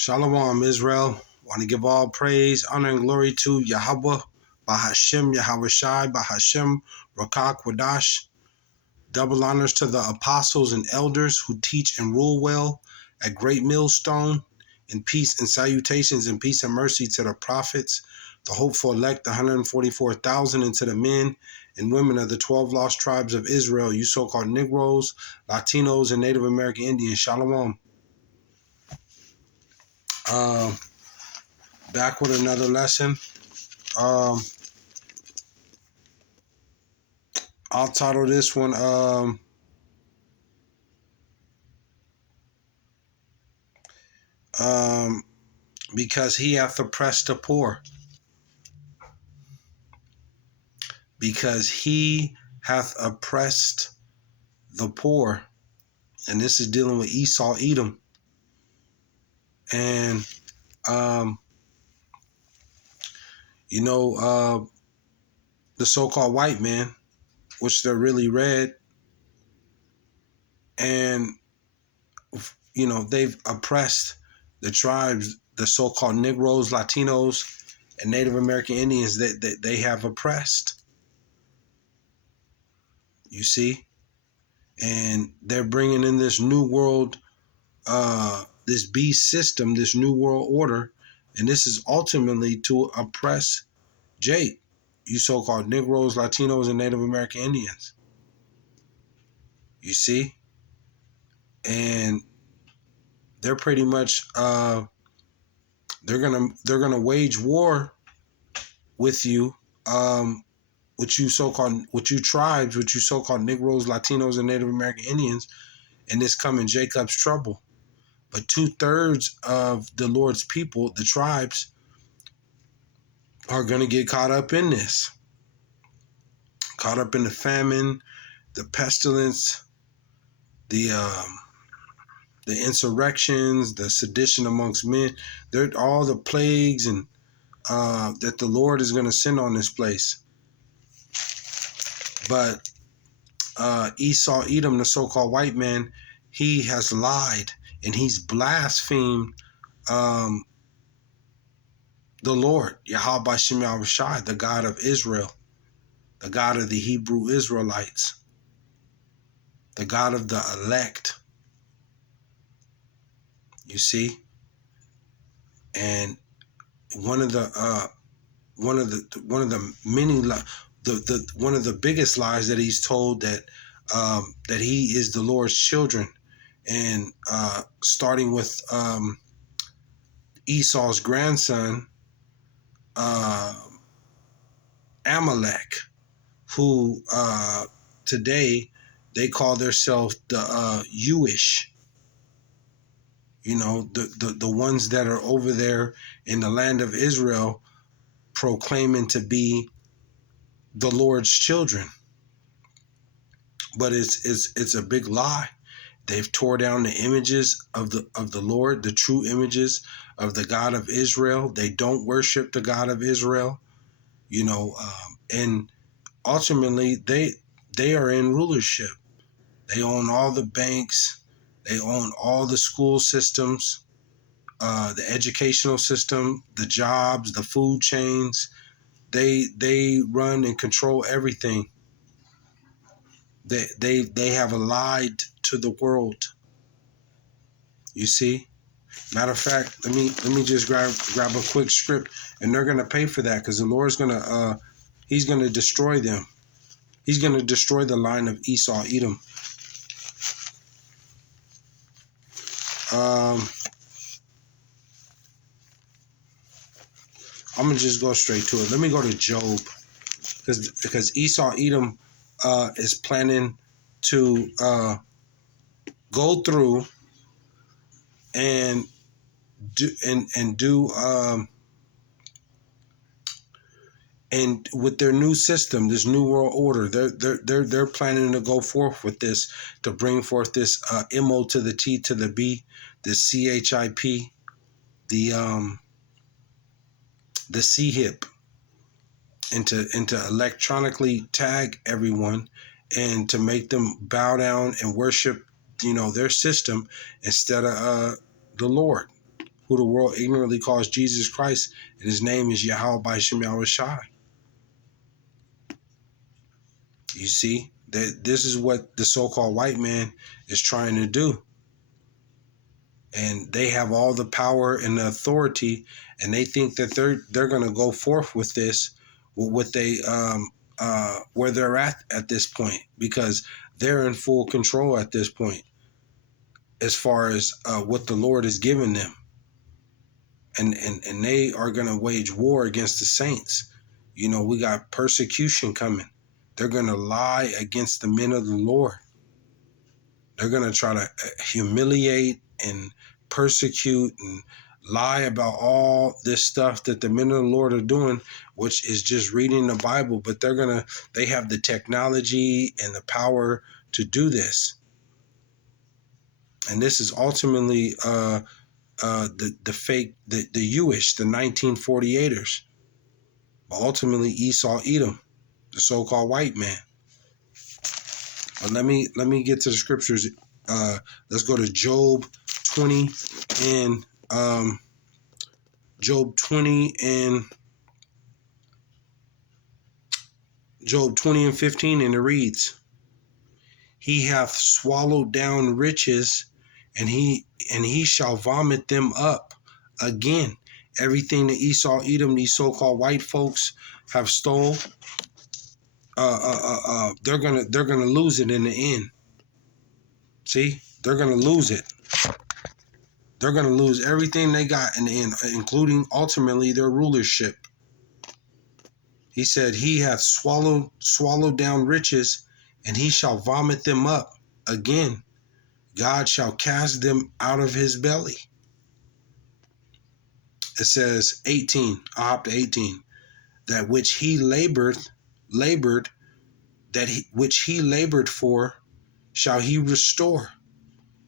Shalom, Israel. Want to give all praise, honor, and glory to Yahawah, BAHASHAM, YAHAWAHSHI, BAHASHAM, Rakak, Wadash. Double honors to the apostles and elders who teach and rule well at Great Millstone. And peace and salutations and peace and mercy to the prophets, the hopeful elect, the 144,000, and to the men and women of the 12 lost tribes of Israel, you so-called Negroes, Latinos, and Native American Indians. Shalom. Back with another lesson. I'll title this one because he hath oppressed the poor. Because he hath oppressed the poor. And this is dealing with Esau, Edom. And the so-called white man, which they're really red, and they've oppressed the tribes, the so-called Negroes, Latinos, and Native American Indians that they have oppressed. You see? And they're bringing in this new world, this beast system, this new world order, and this is ultimately to oppress Jake, you so-called Negroes, Latinos, and Native American Indians. You see? And they're pretty much they're gonna wage war with you, with you tribes, with you so-called Negroes, Latinos, and Native American Indians, in this coming Jacob's trouble. But 2/3 of the Lord's people, the tribes, are gonna get caught up in this. Caught up in the famine, the pestilence, the insurrections, the sedition amongst men. They're all the plagues and that the Lord is going to send on this place. But Esau, Edom, the so-called white man, he has lied and he's blasphemed the Lord, YAHAWAHSHI, the God of Israel, the God of the Hebrew Israelites, the God of the elect. You see? And one of the biggest lies that he's told, that that he is the Lord's children, and starting with Esau's grandson Amalek, who today they call themselves the Jewish. The ones that are over there in the land of Israel, proclaiming to be the Lord's children. But it's a big lie. They've tore down the images of the Lord, the true images of the God of Israel. They don't worship the God of Israel, and ultimately they are in rulership. They own all the banks. They own all the school systems, the educational system, the jobs, the food chains. They run and control everything. They have lied to the world. You see? Matter of fact, let me just grab a quick script, and they're gonna pay for that, because the Lord's gonna he's gonna destroy them. He's gonna destroy the line of Esau, Edom. I'm gonna just go straight to it. Let me go to Job, because Esau, Edom is planning to go through and do and with their new system, this new world order, they're planning to go forth with this, to bring forth this MO to the T to the B, this CHIP, the CHIP, and to electronically tag everyone, and to make them bow down and worship, their system instead of the Lord. who the world ignorantly calls Jesus Christ, and his name is YAHAWAHSHI. You see, that this is what the so-called white man is trying to do. And they have all the power and the authority, and they think that they're going to go forth with this, with what they where they're at this point, because they're in full control at this point as far as what the Lord has given them, and they are going to wage war against the saints. You know, we got persecution coming. They're going to lie against the men of the Lord. They're going to try to humiliate and persecute and lie about all this stuff that the men of the Lord are doing, which is just reading the Bible. But they have the technology and the power to do this. And this is ultimately the fake, the Jewish, the 1948ers. But ultimately Esau Edom, the so-called white man. But let me get to the scriptures. Let's go to Job 20 and Job 20 and 15, and it reads, "He hath swallowed down riches, and he shall vomit them up again." Everything that Esau Edom, these so-called white folks, have stole, they're gonna lose it in the end. See, they're gonna lose it. They're gonna lose everything they got in the end, including ultimately their rulership. He said, "He hath swallowed down riches, and he shall vomit them up again. God shall cast them out of his belly." It says 18. I'll hop to 18. "That which he labored, which he labored for, shall he restore,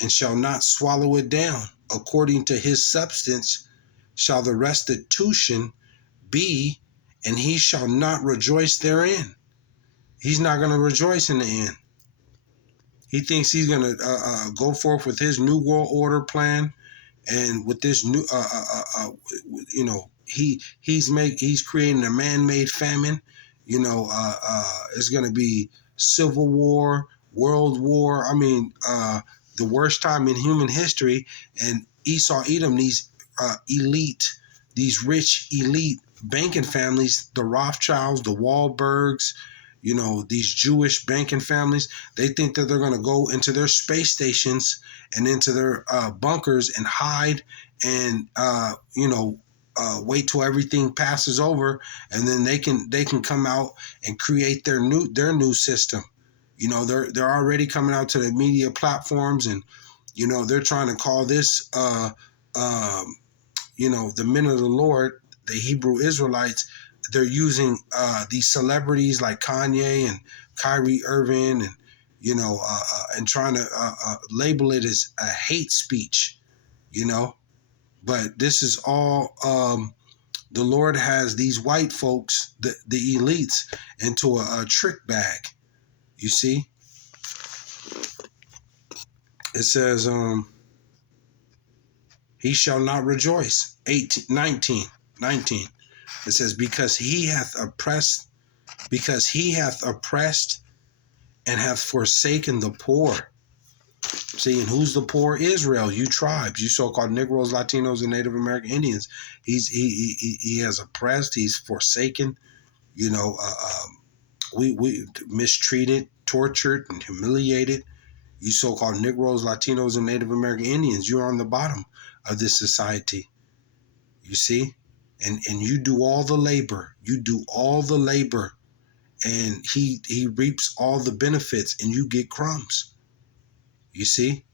and shall not swallow it down. According to his substance shall the restitution be, and he shall not rejoice therein." He's not going to rejoice in the end. He thinks he's going to go forth with his new world order plan, and with this new, you know, he's creating a man-made famine. You know, it's going to be civil war, world war. I mean, the worst time in human history. And Esau Edom, these rich elite banking families, the Rothschilds, the Wahlbergs, you know, these Jewish banking families, they think that they're going to go into their space stations and into their bunkers and hide and, you know, wait till everything passes over, and then they can come out and create their new system. You know, they're already coming out to the media platforms, and you know, they're trying to call this you know, the men of the Lord, the Hebrew Israelites. They're using these celebrities like Kanye and Kyrie Irving, and you know, and trying to label it as a hate speech, you know. But this is all the Lord has these white folks, the elites, into a trick bag. You see, it says, "He shall not rejoice." 19. It says, because he hath oppressed and hath forsaken the poor. See, and who's the poor? Israel, you tribes, you so-called Negroes, Latinos, and Native American Indians. He has oppressed, he's forsaken, you know, we mistreated, tortured, and humiliated. You so-called Negroes, Latinos, and Native American Indians, you're on the bottom of this society. You see? And you do all the labor. You do all the labor. And he reaps all the benefits, and you get crumbs. You see?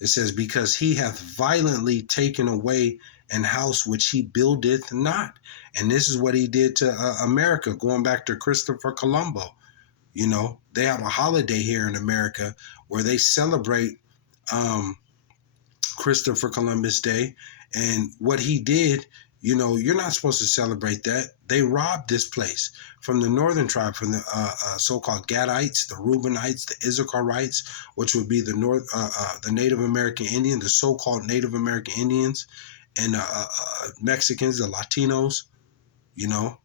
It says, because he hath violently taken away an house which he buildeth not. And this is what he did to America, going back to Christopher Colombo. You know, they have a holiday here in America where they celebrate Christopher Columbus Day. And what he did You know, you're not supposed to celebrate that. They robbed this place from the northern tribe, from the so-called Gadites, the Reubenites, the Issacharites, which would be the Native American Indian, the so-called Native American Indians, and Mexicans, the Latinos. You know,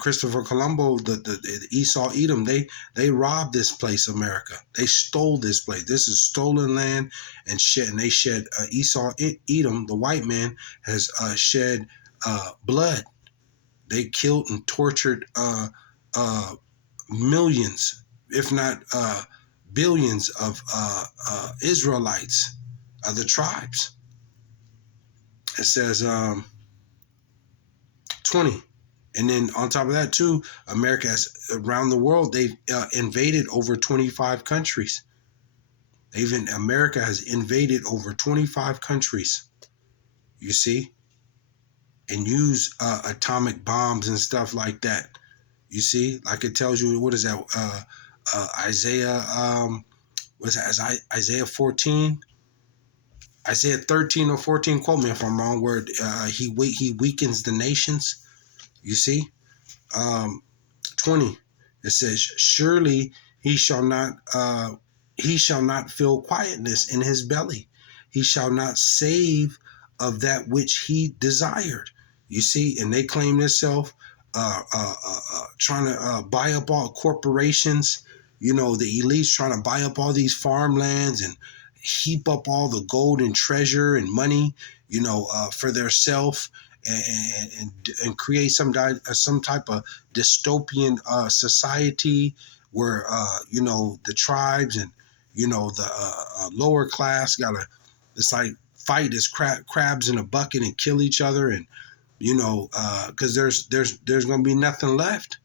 Christopher Colombo, the Esau Edom, they robbed this place, America. They stole this place. This is stolen land, and they shed Esau Edom, the white man, has shed blood. They killed and tortured millions, if not billions, of Israelites, the tribes. It says 20. And then on top of that, too, America has, around the world, they've invaded over 25 countries. America has invaded over 25 countries, you see, and use atomic bombs and stuff like that. You see, like it tells you, what is that? Isaiah, what's that? Isaiah 14? Isaiah 13 or 14, quote me if I'm wrong, where he weakens the nations. You see? 20, it says, surely he shall not feel quietness in his belly. He shall not save of that which he desired. You see, and they claim themselves trying to buy up all corporations. You know, the elites trying to buy up all these farmlands and heap up all the gold and treasure and money, you know, for their self, and create some type of dystopian society where you know, the tribes and, you know, the lower class gotta, it's like fight as crabs in a bucket and kill each other, and you know, because there's gonna be nothing left.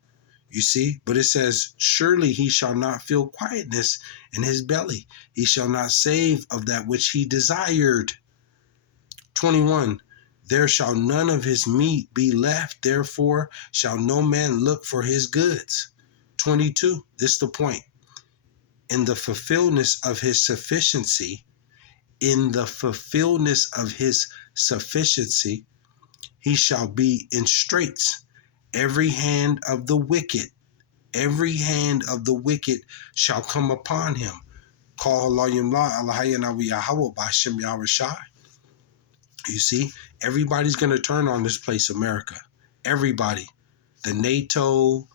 You see, but it says, surely he shall not feel quietness in his belly. He shall not save of that which he desired. 21, there shall none of his meat be left, therefore shall no man look for his goods. 22, this is the point. In the fulfillment of his sufficiency, he shall be in straits. Every hand of the wicked shall come upon him. Call Allah YAHAWAH BAHASHAM YAHAWAHSHI. You see, everybody's going to turn on this place, America. Everybody. The NATO,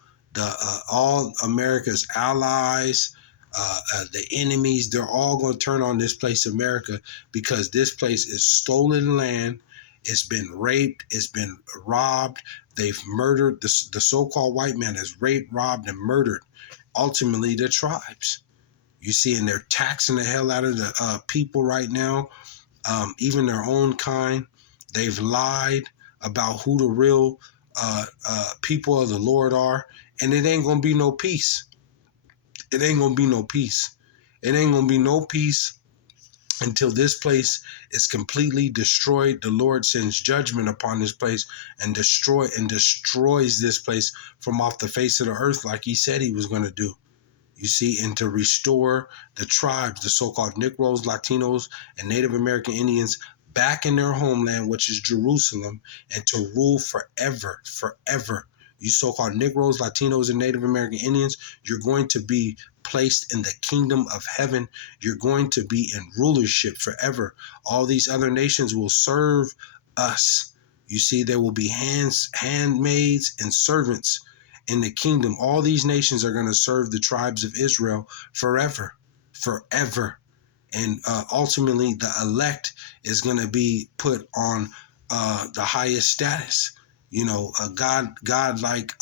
all America's allies, the enemies, they're all going to turn on this place, America, because this place is stolen land. It's been raped. It's been robbed. They've murdered. The so-called white man has raped, robbed, and murdered, ultimately, the tribes. You see, and they're taxing the hell out of the people right now, even their own kind. They've lied about who the real people of the Lord are, and it ain't going to be no peace. It ain't going to be no peace. It ain't going to be no peace until this place is completely destroyed. The Lord sends judgment upon this place and destroys this place from off the face of the earth, like he said he was going to do. You see, and to restore the tribes, the so-called Negroes, Latinos, and Native American Indians back in their homeland, which is Jerusalem, and to rule forever, forever. You so-called Negroes, Latinos, and Native American Indians, you're going to be placed in the kingdom of heaven. You're going to be in rulership forever. All these other nations will serve us. You see, there will be handmaids and servants in the kingdom. All these nations are going to serve the tribes of Israel forever, forever. And ultimately, the elect is going to be put on the highest status, you know, a God-like,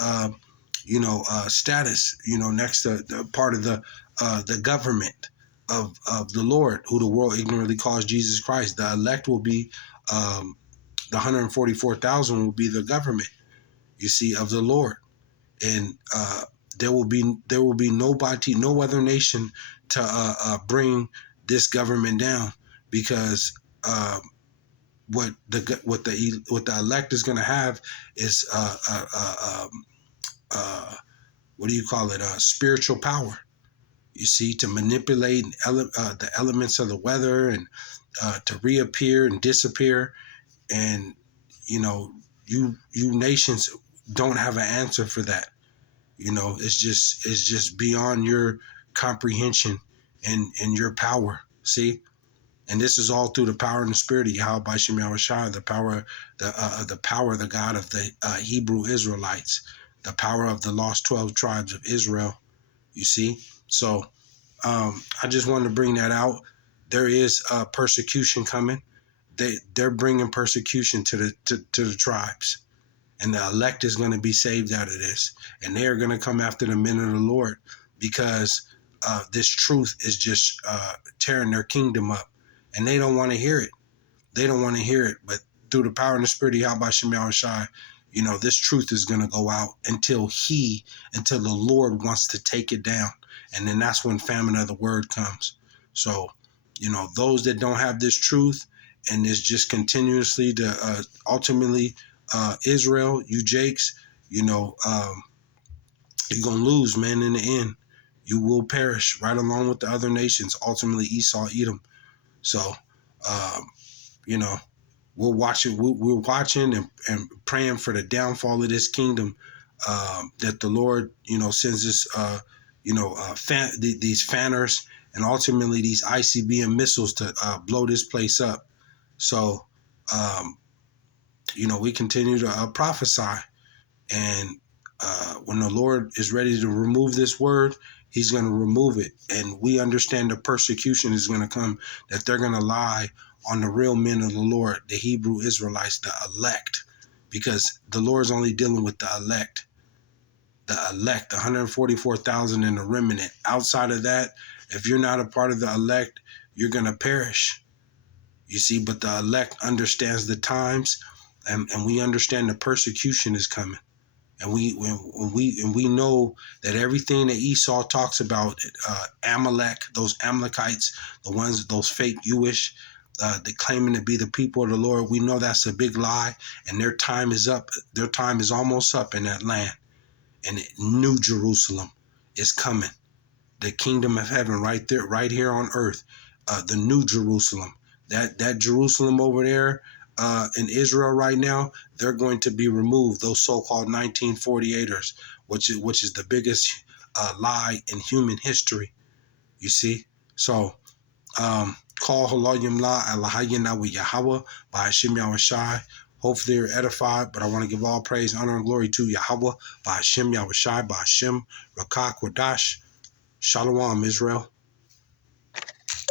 you know, status, you know, next to the part of the government of the Lord, who the world ignorantly calls Jesus Christ. The elect will be, the 144,000 will be the government, you see, of the Lord. And there will be nobody, no other nation to bring this government down, because what the elect is going to have is what do you call it? Spiritual power. You see, to manipulate the elements of the weather, and to reappear and disappear, and you know, You nations don't have an answer for that. You know, it's just beyond your comprehension and your power. See? And this is all through the power and the spirit of YAHAWAHSHI, the power of the God of the Hebrew Israelites, the power of the lost 12 tribes of Israel. You see? So I just wanted to bring that out. There is persecution coming. They're bringing persecution to the tribes, and the elect is going to be saved out of this, and they are going to come after the men of the Lord because this truth is just tearing their kingdom up, and they don't want to hear it. They don't want to hear it, but through the power and the spirit of YAHAWAHSHI, you know, this truth is going to go out until the Lord wants to take it down. And then that's when famine of the word comes. So, you know, those that don't have this truth and is just continuously to ultimately Israel, you Jakes, you know, you're going to lose, man, in the end. You will perish right along with the other nations, ultimately Esau, Edom. So, you know, we're watching and praying for the downfall of this kingdom, that the Lord, you know, sends this, these fanners and ultimately these ICBM missiles to blow this place up. So, you know, we continue to prophesy, and when the Lord is ready to remove this word, he's going to remove it. And we understand the persecution is going to come, that they're going to lie on the real men of the Lord, the Hebrew Israelites, the elect, because the Lord's only dealing with the elect, the 144,000 in the remnant. Outside of that, if you're not a part of the elect, you're going to perish. You see, but the elect understands the times, and we understand the persecution is coming. And we know that everything that Esau talks about, Amalek, those Amalekites, those fake Jewish, they claiming to be the people of the Lord, we know that's a big lie, and their time is up. Their time is almost up in that land, and New Jerusalem is coming. The kingdom of heaven right there, right here on earth, the New Jerusalem. That Jerusalem over there in Israel right now, they're going to be removed. Those so-called 1948ers, which is the biggest lie in human history. You see, so call Halayim La Alahayina with Yahawah by Hashem Yahawashi. Hopefully you're edified, but I want to give all praise, honor, and glory to Yahawah by Hashem Yahawashi, by Hashem Rakak Wadash. Shalom, Israel.